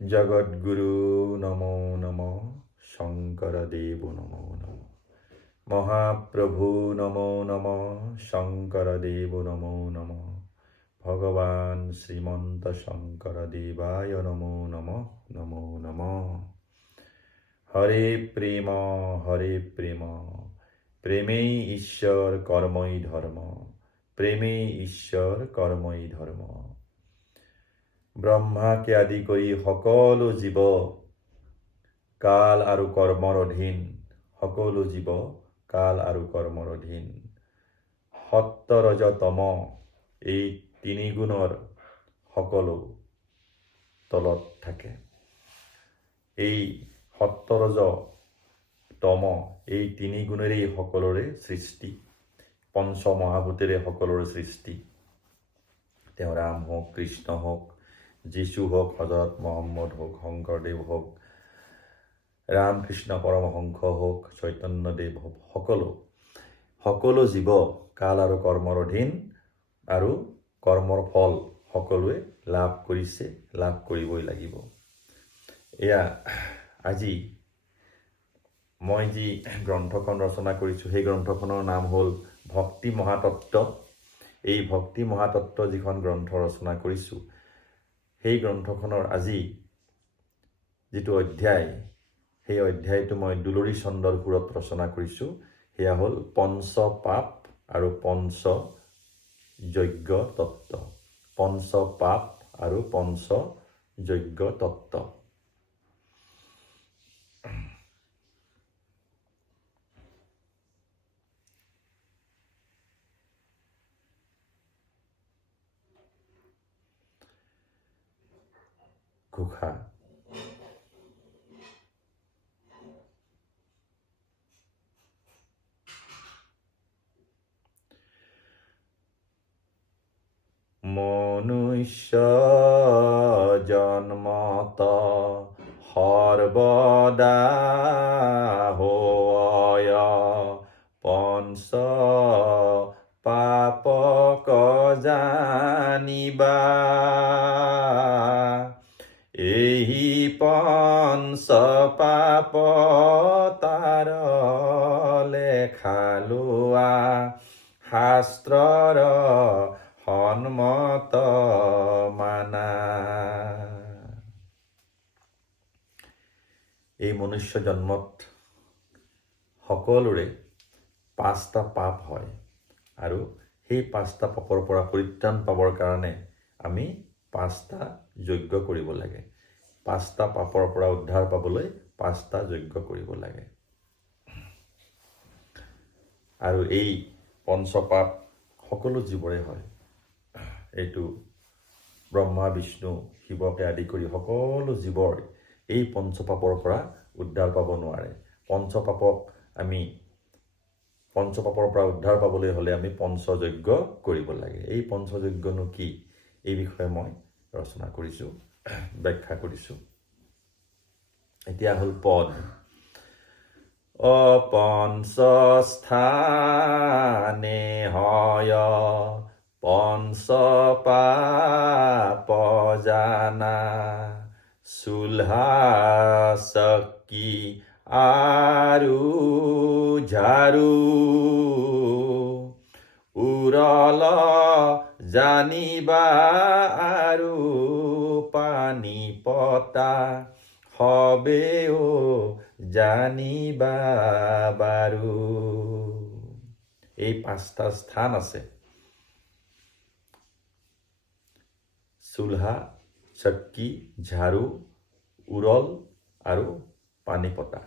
জগদ্গুরু নমো নমঃ শঙ্করদেব নমো নমঃ মহাপ্রভু নমো নমঃ শঙ্করদেব নমো নমঃ ভগবান শ্রীমন্ত শঙ্করদেবায় নমো নমঃ নমো নমঃ হরে প্রেম হরে প্রেম প্রেমেই ঈশ্বর কর্মই ধর্ম প্রেমেই ঈশ্বর কর্মই ধর্ম ব্ৰহ্মাকে আদি কৰি সকলো জীৱ কাল আৰু কৰ্মৰ অধীন সকলো জীৱ কাল আৰু কৰ্মৰ অধীন সত্য ৰজ তম এই তিনি গুণৰ সকলো তলত থাকে এই সত্য ৰজ তম এই তিনি গুণেৰেই সকলোৰে সৃষ্টি পঞ্চ মহাভূতেৰে সকলোৰে সৃষ্টি তেওঁ ৰাম হওক কৃষ্ণ হওক যীশু হওক হজৰত মহম্মদ হওক শংকৰদেৱ হওক ৰামকৃষ্ণ পৰমহংস হওক চৈতন্যদেৱ হওক সকলো জীৱ কাল আৰু কৰ্মৰ অধীন আৰু কৰ্মৰ ফল সকলোৱে লাভ কৰিছে লাভ কৰিবই লাগিব। এয়া আজি মই যি গ্ৰন্থখন ৰচনা কৰিছোঁ সেই গ্ৰন্থখনৰ নাম হ'ল ভক্তি মহাতত্ত্ব। এই ভক্তি মহাতত্ত্ব যিখন গ্ৰন্থ ৰচনা কৰিছোঁ সেই গ্ৰন্থখনৰ আজি যিটো অধ্যায় সেই অধ্যায়টো মই দুলৰী চন্দৰ সুৰত ৰচনা কৰিছোঁ। সেয়া হ'ল পঞ্চ পাপ আৰু পঞ্চ যজ্ঞ তত্ত্ব। পঞ্চ পাপ আৰু পঞ্চ যজ্ঞ তত্ত্ব। ঘোষা মনুষ্য জন্মত সৰ্বদা হয় পঞ্চ পাপক জানিবা এই পঞ্চ পাপ তাৰ লেখা লোৱা শাস্ত্ৰৰ সন্মত মানা। এই মনুষ্য জন্মত সকলোৰে পাঁচটা পাপ হয় আৰু সেই পাঁচটা পাপৰ পৰা পৰিত্ৰাণ পাবৰ কাৰণে আমি পাঁচটা যজ্ঞ কৰিব লাগে। পাঁচটা পাপৰ পৰা উদ্ধাৰ পাবলৈ পাঁচটা যজ্ঞ কৰিব লাগে। আৰু এই পঞ্চপাপ সকলো জীৱৰে হয়। এইটো ব্ৰহ্মা বিষ্ণু শিৱকে আদি কৰি সকলো জীৱৰ এই পঞ্চপাপৰ পৰা উদ্ধাৰ পাব নোৱাৰে। পঞ্চপাপৰ পৰা উদ্ধাৰ পাবলৈ হ'লে আমি পঞ্চযজ্ঞ কৰিব লাগে। এই পঞ্চযজ্ঞনো কি এই বিষয়ে মই ৰচনা কৰিছোঁ, ব্যাখ্যা কৰিছোঁ। এতিয়া হ'ল পদ। অপঞ্চস্থানে হয় পঞ্চ পাপ জানা চুল্হা চকী আৰু ঝাৰু উৰল জানিবা আৰু পানী পতা হবেও জানিবা বাৰু। এই পাঁচটা স্থান আছে: চুল্হা, চক্কি, ঝাৰু, উৰল আৰু পানী পতা।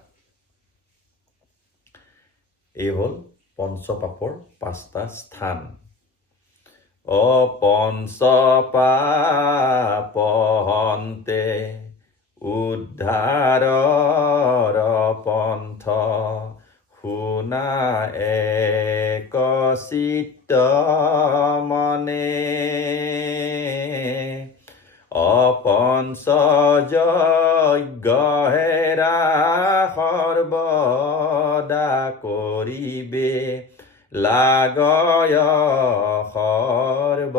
এই হ'ল পঞ্চপাপৰ পাঁচটা স্থান। অপঞ্চ পাপ হন্তে উদ্ধাৰৰ পন্থ শুনা এক চিত্ত মনে অপঞ্চ যজ্ঞ হেৰা সৰ্বদা কৰিবে লাগয় সৰ্বজনে।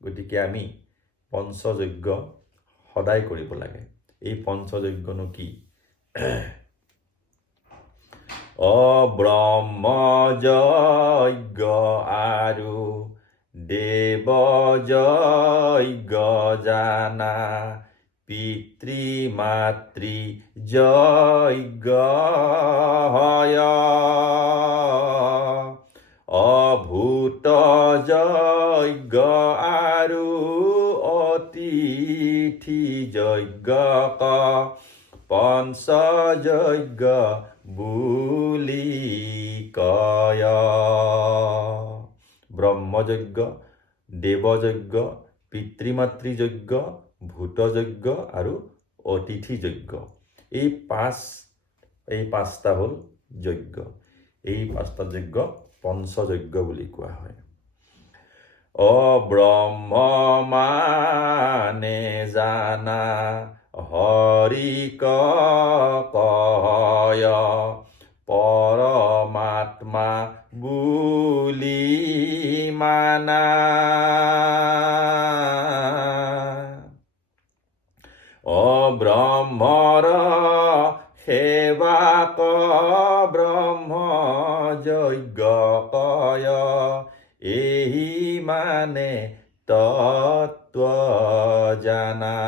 গতিকে আমি পঞ্চযজ্ঞ সদায় কৰিব লাগে। এই পঞ্চযজ্ঞনো কি? ব্ৰহ্মযজ্ঞ আৰু দেৱযজ্ঞ জানা, পিতৃ মাতৃ যজ্ঞ হয়, অভূত যজ্ঞ আৰু অতিথি যজ্ঞ পঞ্চযজ্ঞ বুলি কয়। ব্ৰহ্মযজ্ঞ, দেৱযজ্ঞ, পিতৃ-মাতৃ যজ্ঞ, ভূতযজ্ঞ আৰু অতিথি যজ্ঞ। এই পাঁচটা হ'ল যজ্ঞ। এই পাঁচটা যজ্ঞ পঞ্চযজ্ঞ বুলি কোৱা হয়। ব্ৰহ্ম মানে জানা, হৰিক কয়, পৰমাত্মা বুলি মানা। ব্ৰহ্মৰ সেৱাক ব্ৰহ্মযজ্ঞ কয়, এই মানে তত্ত্ব জানা।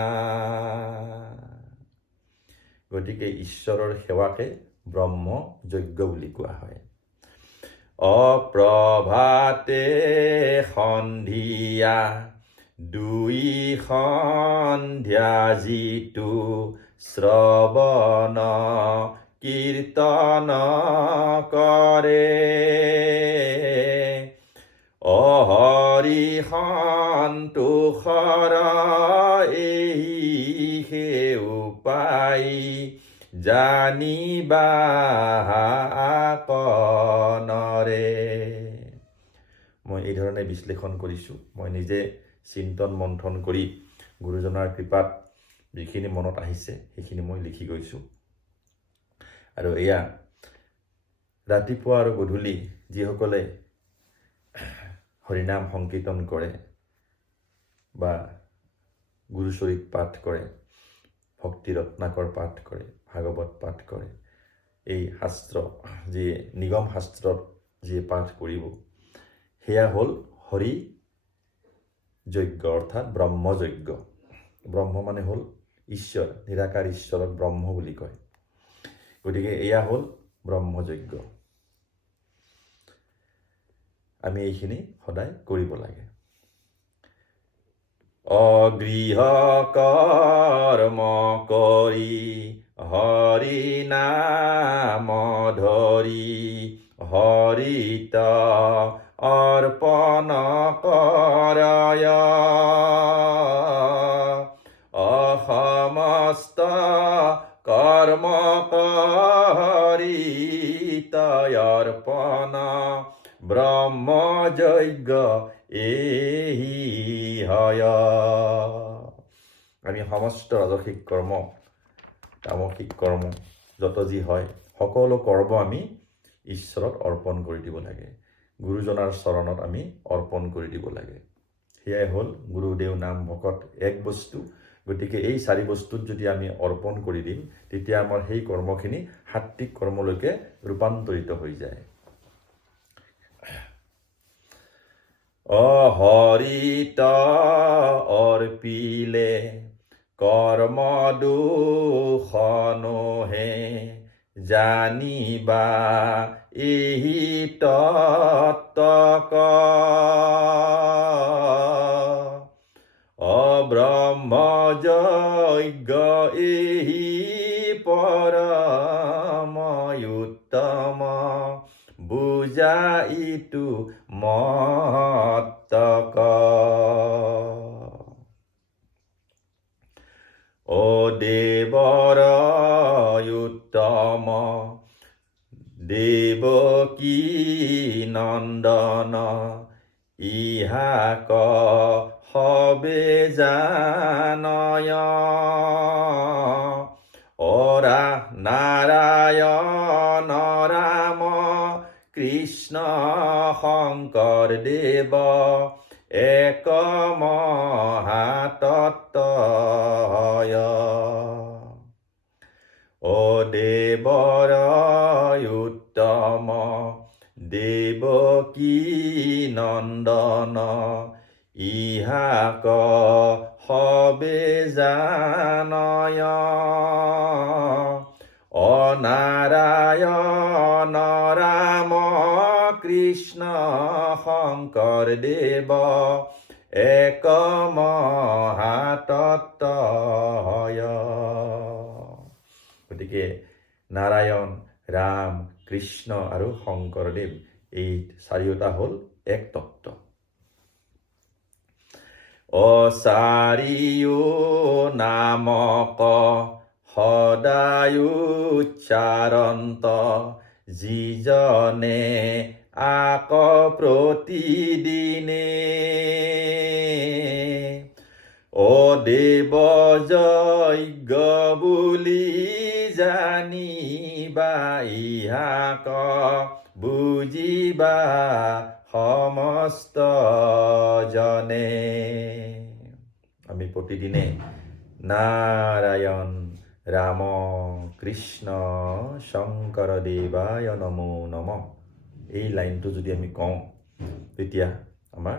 গতিকে ঈশ্বৰৰ সেৱাকে ব্ৰহ্মযজ্ঞ বুলি কোৱা হয়। প্ৰভাতে সন্ধিয়া দুই সন্ধ্যা যিটো শ্ৰৱণ কীৰ্তন কৰে, হৰি সন্তোষৰ এই উপায় জানিবা কণৰে। মই এই ধৰণে বিশ্লেষণ কৰিছোঁ। মই নিজে চিন্তন মন্থন কৰি গুৰুজনাৰ কৃপাত যিখিনি মনত আহিছে সেইখিনি মই লিখি গৈছোঁ। আৰু এয়া ৰাতিপুৱা আৰু গধূলি যিসকলে হৰিনাম সংকীৰ্তন কৰে বা গুৰুচৰিত পাঠ কৰে, ভক্তি ৰত্নাকৰ পাঠ কৰে, ভাগৱত পাঠ কৰে, এই শাস্ত্ৰ যিয়ে নিগম শাস্ত্ৰত যিয়ে পাঠ কৰিব, সেয়া হ'ল হৰি যজ্ঞ অৰ্থাৎ ব্ৰহ্মযজ্ঞ। ব্ৰহ্ম মানে হ'ল ঈশ্বৰ, নিৰাকাৰ ঈশ্বৰক ব্ৰহ্ম বুলি কয়। গতিকে এয়া হ'ল ব্ৰহ্মযজ্ঞ। আমি এইখিনি সদায় কৰিব লাগে। অগৃহ কৰ্ম কৰি হৰি নাম ধৰি, হৰিত অৰ্পণ কৰয়, সমস্ত কৰ্ম কৰি অৰ্পণ ব্ৰহ্মযজ্ঞ এই হয়। আমি সমস্ত ৰাজসিক কৰ্ম, তামসিক কৰ্ম যত যি হয় সকলো কৰ্ম আমি ঈশ্বৰত অৰ্পণ কৰি দিব লাগে। গুৰুজনাৰ চৰণত আমি অৰ্পণ কৰি দিব লাগে। সেয়াই হ'ল গুৰুদেৱ নাম ভকত এক বস্তু। গতিকে এই 4 বস্তুত যদি আমি অৰ্পণ কৰি দিম, তেতিয়া আমাৰ সেই কৰ্মখিনি সাত্বিক কৰ্মলৈকে ৰূপান্তৰিত হৈ যায়। হৰিত অৰ্পিলে কৰ্ম দোষ নহে, জানিবা এই তত্ত্বক, ব্ৰহ্মযজ্ঞ এই পৰম উত্তম, বুজাইতো মত্তক। দেৱৰ উত্তম দেৱকী নন্দন, ইহাক সবে জানয়, অৰা নাৰায়ণ ৰাম কৃষ্ণ শংকৰ দেৱ, এক মহাতত্ত্বয় অ দেৱৰ উত্তম দেৱকী নন্দন ইহাক সবে জানয় অনাৰায়ণ ৰাম কৃষ্ণ শংকৰ দেৱ এক মহাতত্ত্বয়। গতিকে নাৰায়ণ, ৰাম, কৃষ্ণ আৰু শংকৰদেৱ এই চাৰিওটা হ'ল এক তত্ত্ব। চাৰিও নামক সদায় উচ্চাৰন্ত যিজনে আক প্ৰতিদিনে দেৱ যজ্ঞ বুলি জানিবা ইহাক বুজিবা সমস্ত জনে। আমি প্ৰতিদিনে নাৰায়ণ ৰাম কৃষ্ণ শংকৰ দেৱায় নমো নমঃ এই লাইনটো যদি আমি কওঁ তেতিয়া আমাৰ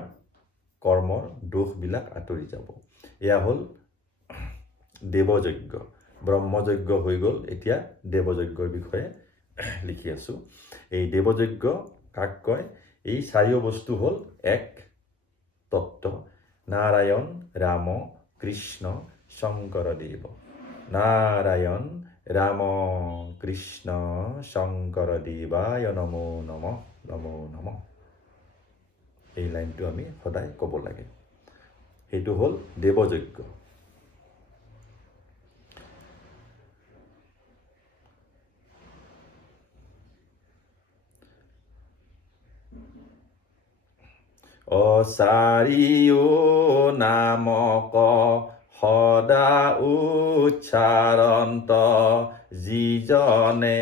কৰ্মৰ দোষবিলাক আঁতৰি যাব। এয়া হ'ল দেৱযজ্ঞ। ব্ৰহ্মযজ্ঞ হৈ গ'ল, এতিয়া দেৱযজ্ঞৰ বিষয়ে লিখি আছোঁ। এই দেৱযজ্ঞ কাক কয়? এই চাৰিও বস্তু হ'ল এক তত্ত্ব। নাৰায়ণ ৰাম কৃষ্ণ শংকৰদেৱ। নাৰায়ণ ৰাম কৃষ্ণ শংকৰদেৱায় নমো নমঃ নমো নমঃ। এই লাইনটো আমি সদায় ক'ব লাগে। সেইটো হ'ল দেৱযজ্ঞ। চাৰিও নামক সদা উচ্চাৰন্ত যিজনে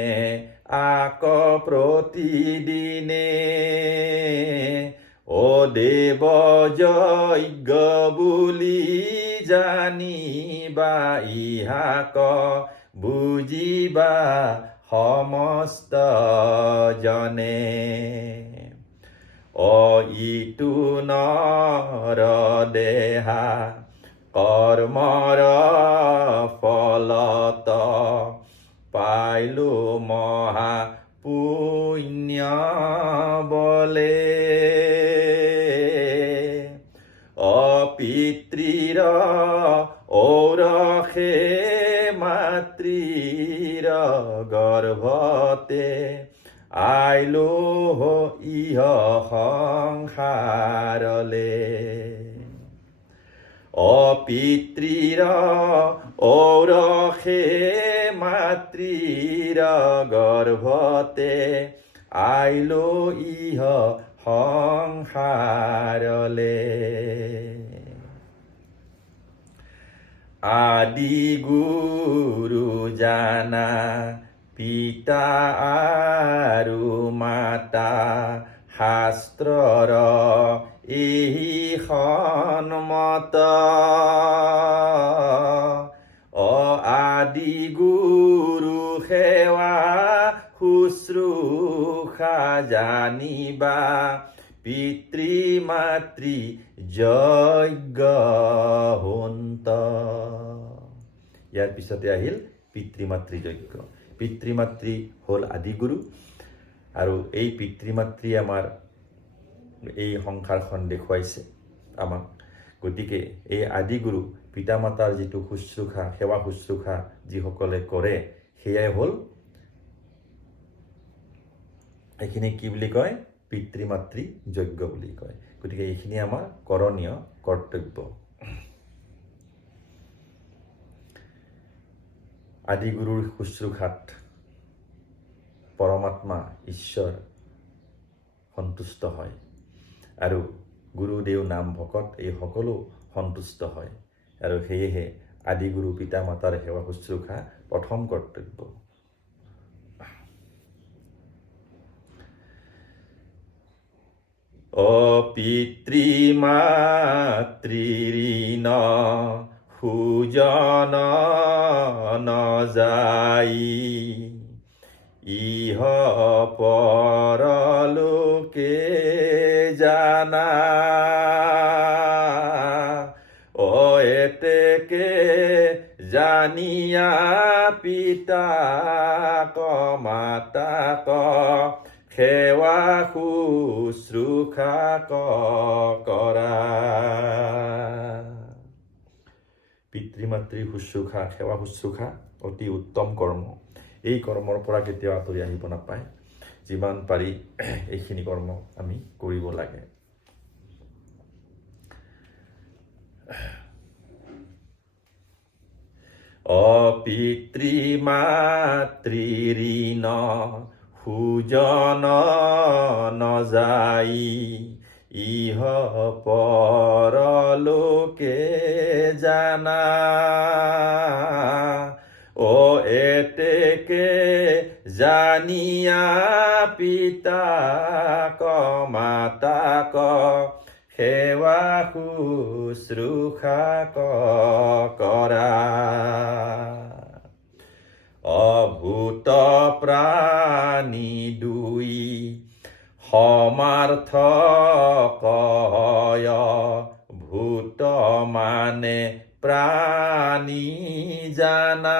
আক প্ৰতিদিনে দেৱ যজ্ঞ বুলি জানিবা ইহাক বুজিবা সমস্ত জনে ইটো নৰ দেহা কৰ্মৰ ফলত পাইলো মহা পুণ্য বলে পিতৃৰ ঔৰসে মাতৃৰ গৰ্ভতে আইলো ইহ সংসাৰলে পিতৃৰ ঔৰসে মাতৃৰ গৰ্ভতে আইলো ইহ সংসাৰলে আদি গুৰু জানা পিতা আৰু মাতা শাস্ত্ৰৰ এই সন্মত আদি গুৰু সেৱা শুশ্ৰূষা জানিবা পিতৃ মাতৃ যজ্ঞ হোন্ত। ইয়াৰ পিছতে আহিল পিতৃ মাতৃ যজ্ঞ। পিতৃ মাতৃ হ'ল আদিগুৰু আৰু এই পিতৃ মাতৃ আমাৰ এই সংসাৰখন দেখুৱাইছে আমাক। গতিকে এই আদিগুৰু পিতা মাতাৰ যিটো শুশ্ৰূষা সেৱা শুশ্ৰূষা যিসকলে কৰে সেয়াই হ'ল এইখিনি কি বুলি কয়? পিতৃ মাতৃ যজ্ঞ বুলি কয়। গতিকে এইখিনি আমাৰ কৰণীয় কৰ্তব্য। আদিগুৰুৰ শুশ্ৰূষাত পৰমাত্মা ঈশ্বৰ সন্তুষ্ট হয় আৰু গুৰুদেৱ নাম ভকত এই সকলো সন্তুষ্ট হয় আৰু সেয়েহে আদিগুৰু পিতা মাতাৰ সেৱা শুশ্ৰূষা প্ৰথম কৰ্তব্য। অ পিতৃ মাতৃ ঋণ সুজন নযাই ইহ পৰলোকে জানা অ এতেকে জানিয়া পিতাক মাতাক সেৱা শুশ্ৰূষা কৰা। পিতৃ মাতৃ শুশ্ৰূষা, সেৱা শুশ্ৰূষা অতি উত্তম কৰ্ম। এই কৰ্মৰ পৰা কেতিয়াও আঁতৰি আহিব নাপায়। যিমান পাৰি এইখিনি কৰ্ম আমি কৰিব লাগে। অ পিতৃ মাতৃ ঋণ সুজন নযাই ইহ পৰলোকে জানা অ এতেকে জানিয়া পিতাক মাতাক সেৱা শুশ্ৰূষা কৰা। অভূত প্ৰাণী দুই সমাৰ্থক হয় ভূত মানে প্ৰাণী জানা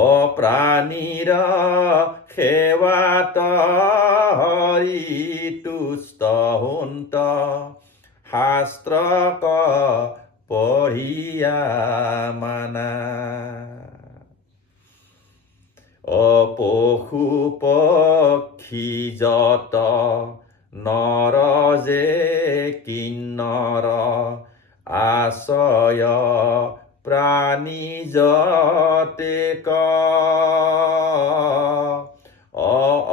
অপ্ৰাণীৰ সেৱাত হৰি তুষ্ট হুন্ত শাস্ত্ৰক পঢ়িয়া মানা পশু পক্ষী যত নৰ যে কিন্নৰ আশ্ৰয় প্ৰাণী যতে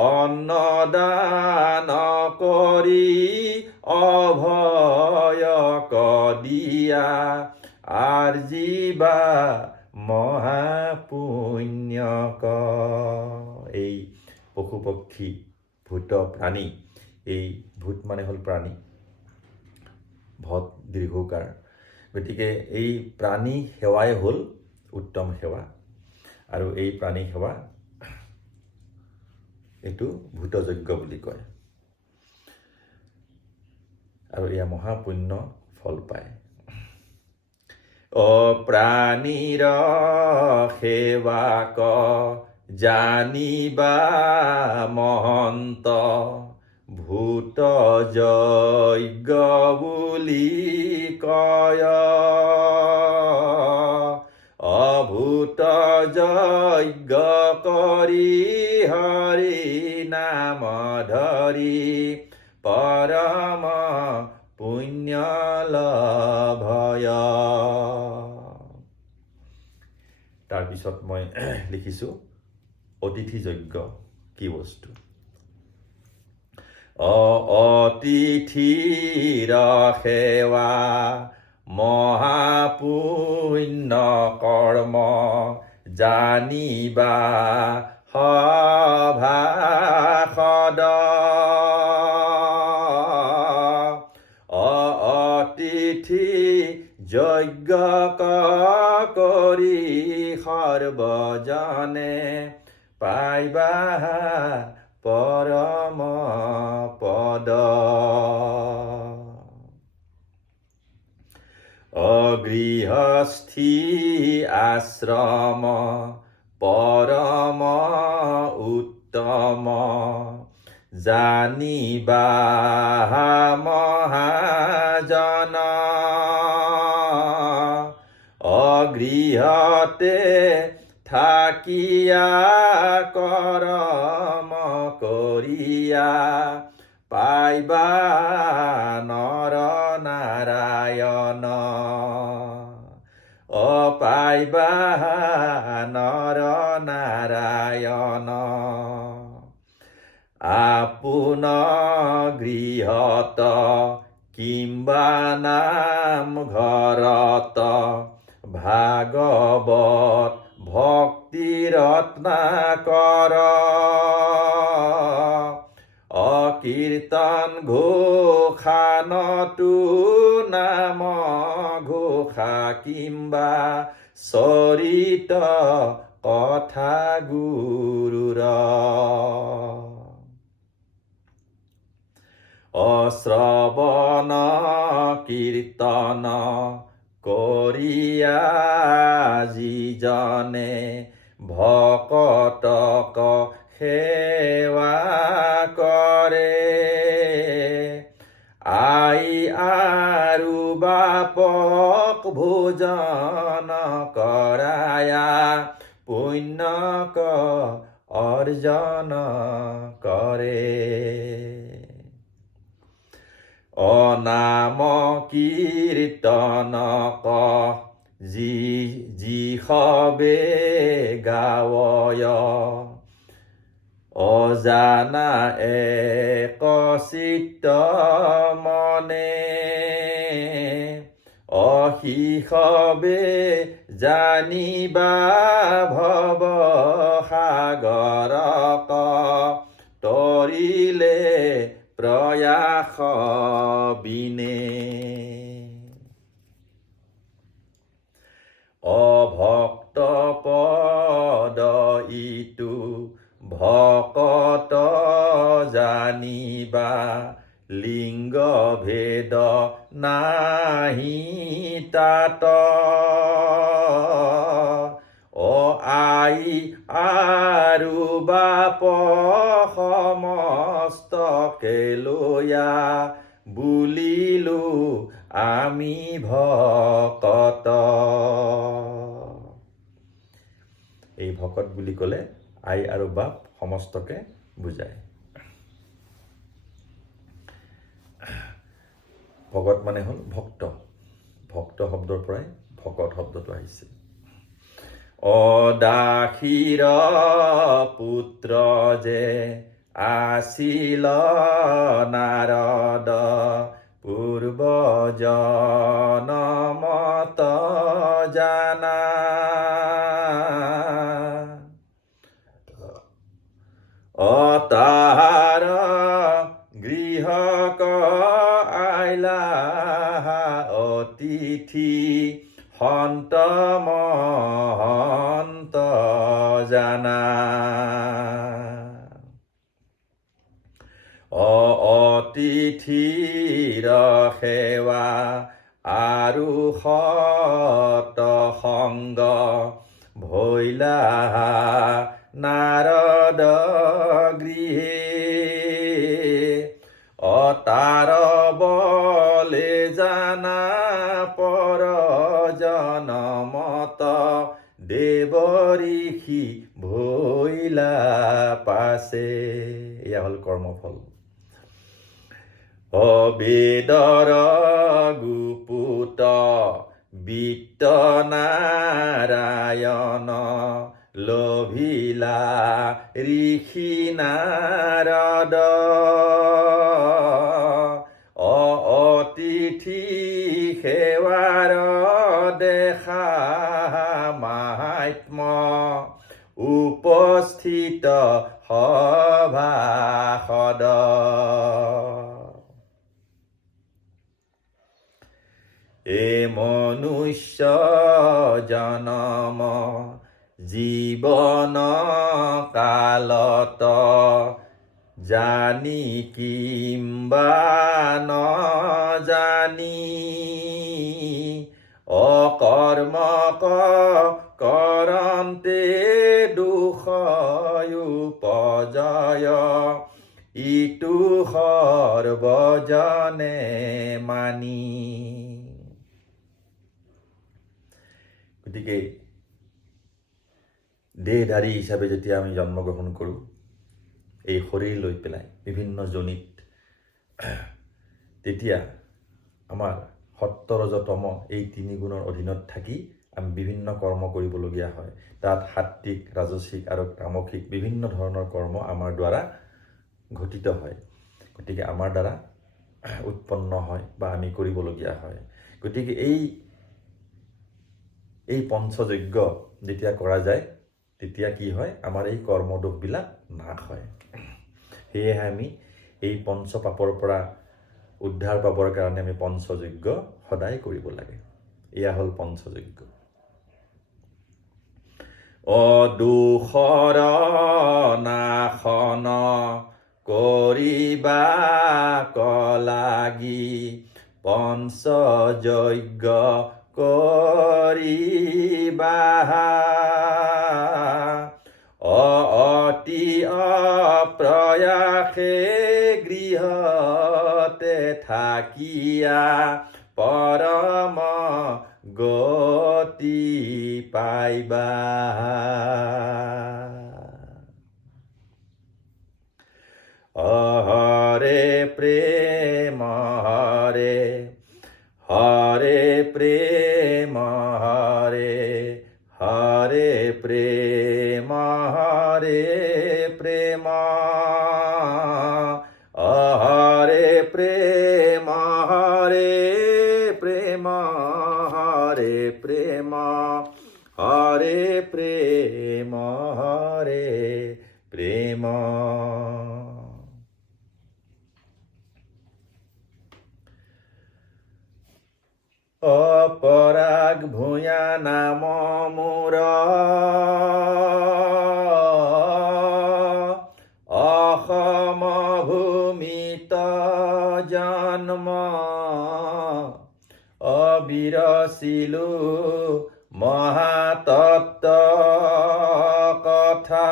অন্নদান কৰি অভয়ক দিয়া আৰ্জিবা মহাপুণ্যক। এই পশু পক্ষী ভূত প্ৰাণী, এই ভূত মানে হ'ল প্ৰাণী, ভত দীৰ্ঘকাৰ, গতিকে এই প্ৰাণী সেৱাই হ'ল উত্তম সেৱা। আৰু এই প্ৰাণী সেৱা এইটো ভূতযজ্ঞ বুলি কয় আৰু এয়া মহাপুণ্য ফল পায়। অপ্ৰাণীৰ সেৱাক জানিবা মহন্ত ভূত যজ্ঞ বুলি কয় অভূত যজ্ঞ কৰি হৰি নাম ধৰি পৰম পুণ্য লভয়। তাৰপিছত মই লিখিছোঁ অতিথি যজ্ঞ কি বস্তু। অতিথিৰ সেৱা মহাপুণ্য কৰ্ম জানিবা সভাসদ অতিথি যজ্ঞ কৰি সৰ্বজনে পাইবা পৰম পদ। গৃহস্থী আশ্ৰম পৰম উত্তম জানিবা মহাজন গৃহতে থাকিয়া কৰম কৰিয়া পাইবা নৰ নাৰায়ণ পাইবা নৰ নাৰায়ণ। আপোন গৃহত কিম্বা নাম ঘৰত ভাগৱত ভক্তি ৰত্নাকৰ কীৰ্তন ঘোষানতো নাম ঘোষা কিম্বা চৰিত কথা গুৰুৰ অশ্ৰৱণ কীৰ্তন কৰিয়া যিজনে ভকতক সেৱা কৰে আই আৰু বাপক ভোজন কৰায়া পুণ্যক অৰ্জন কৰে অনাম কীৰ্তনক যিসবে গাৱয় অজানা এক চিত্ত মনে অহিসবে জানিবা ভৱ সাগৰক তৰিলে প্ৰয়াস বিনে অভক্ত পদ ইটো ভকত জানিবা লিংগ ভেদ নাহি তাত আই আৰু বাপ সমস্তকে লৈয়া বুলিলো আমি ভকত এই ভকত বুলি ক'লে আই আৰু বাপ সমস্তকে বুজায় ভকত মানে হ'ল ভক্ত ভক্ত শব্দৰ পৰাই ভকত শব্দটো আহিছে অদাসীৰ পুত্ৰ যে আছিল নাৰদ পূৰ্ব জনমত জানা তাহাৰ গৃহক আইলা অতিথি সন্ত মহন্ত জানা অতিথিৰ সেৱা আৰু সত সংগ ভৈলা নাৰদ গৃহে অতাৰ বলে জানা পৰ জনমত দেৱ ঋষি ভৈলা পাছে এয়া হ'ল কৰ্মফল অবেদৰ গুপুত বিত্ত নাৰায়ণ লভিলা ঋষি নাৰদ অতিথি সেৱাৰ দেখা মাহাত্ম উপস্থিত সভাসদ এ মনুষ্য জনম জীৱন কালত জানি কিম্বা নজানি অকৰ্মক কৰন্তে দুখ উপজয় ইটো সৰ্বজনে মানি গতিকে দেহধাৰী হিচাপে যেতিয়া আমি জন্মগ্ৰহণ কৰোঁ এই শৰীৰ লৈ পেলাই বিভিন্ন জনিত তেতিয়া আমাৰ সত্য ৰজ তম এই তিনি গুণৰ অধীনত থাকি আমি বিভিন্ন কৰ্ম কৰিবলগীয়া হয় তাত সাত্বিক ৰাজসিক আৰু তামসিক বিভিন্ন ধৰণৰ কৰ্ম আমাৰ দ্বাৰা ঘটিত হয় গতিকে আমাৰ দ্বাৰা উৎপন্ন হয় বা আমি কৰিবলগীয়া হয় গতিকে এই পঞ্চযজ্ঞ যেতিয়া কৰা যায় তেতিয়া কি হয় আমাৰ এই কৰ্মদোষবিলাক নাশ হয় সেয়েহে আমি এই পঞ্চ পাপৰ পৰা উদ্ধাৰ পাবৰ কাৰণে আমি পঞ্চযজ্ঞ সদায় কৰিব লাগে। এয়া হ'ল পঞ্চযজ্ঞ। অদোষৰ নাশন কৰিবা লাগি পঞ্চযজ্ঞ কৰিবা। অতি অপ্ৰয়াসে গৃহতে থাকিয়া পৰম গতি পাইবা। হৰে প্ৰেম হৰে, হৰে প্ৰেম হৰে, হৰে প্ৰেম হৰে প্ৰেম, হৰে প্ৰেম হৰে প্ৰেম, হৰে প্ৰেম, হৰে প্ৰেম হৰে প্ৰেম। অপৰাগ ভূঞা নাম মোৰ, অসম ভূমিত জন্ম, অবিৰচিলো মহাতত্ত্ব কথা।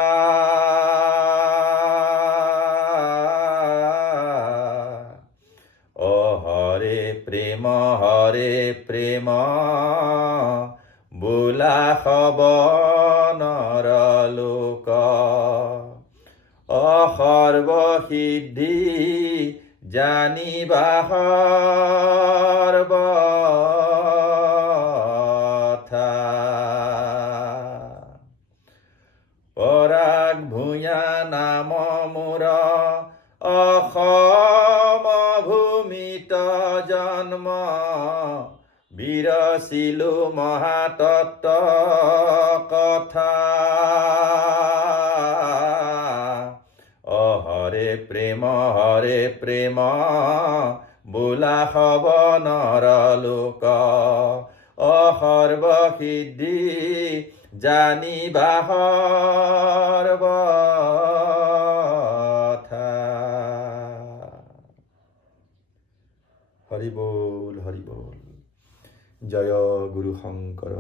হৰে প্ৰেম প্ৰেম বোলা সবনৰ লোক, সৰ্বসিদ্ধি জানিবা সৰ্বথা। পৰাগ ভূঞা নাম মোৰ, অসম ভূমিত জন্ম, বিৰচিলো মহাতত্ত্ব কথা। হৰে প্ৰেম বোলা সবনৰ লোক, সৰ্বসিদ্ধি জানিবা সৰ্বথা। হৰি বল হৰি বল। জয় গুৰু শংকৰ।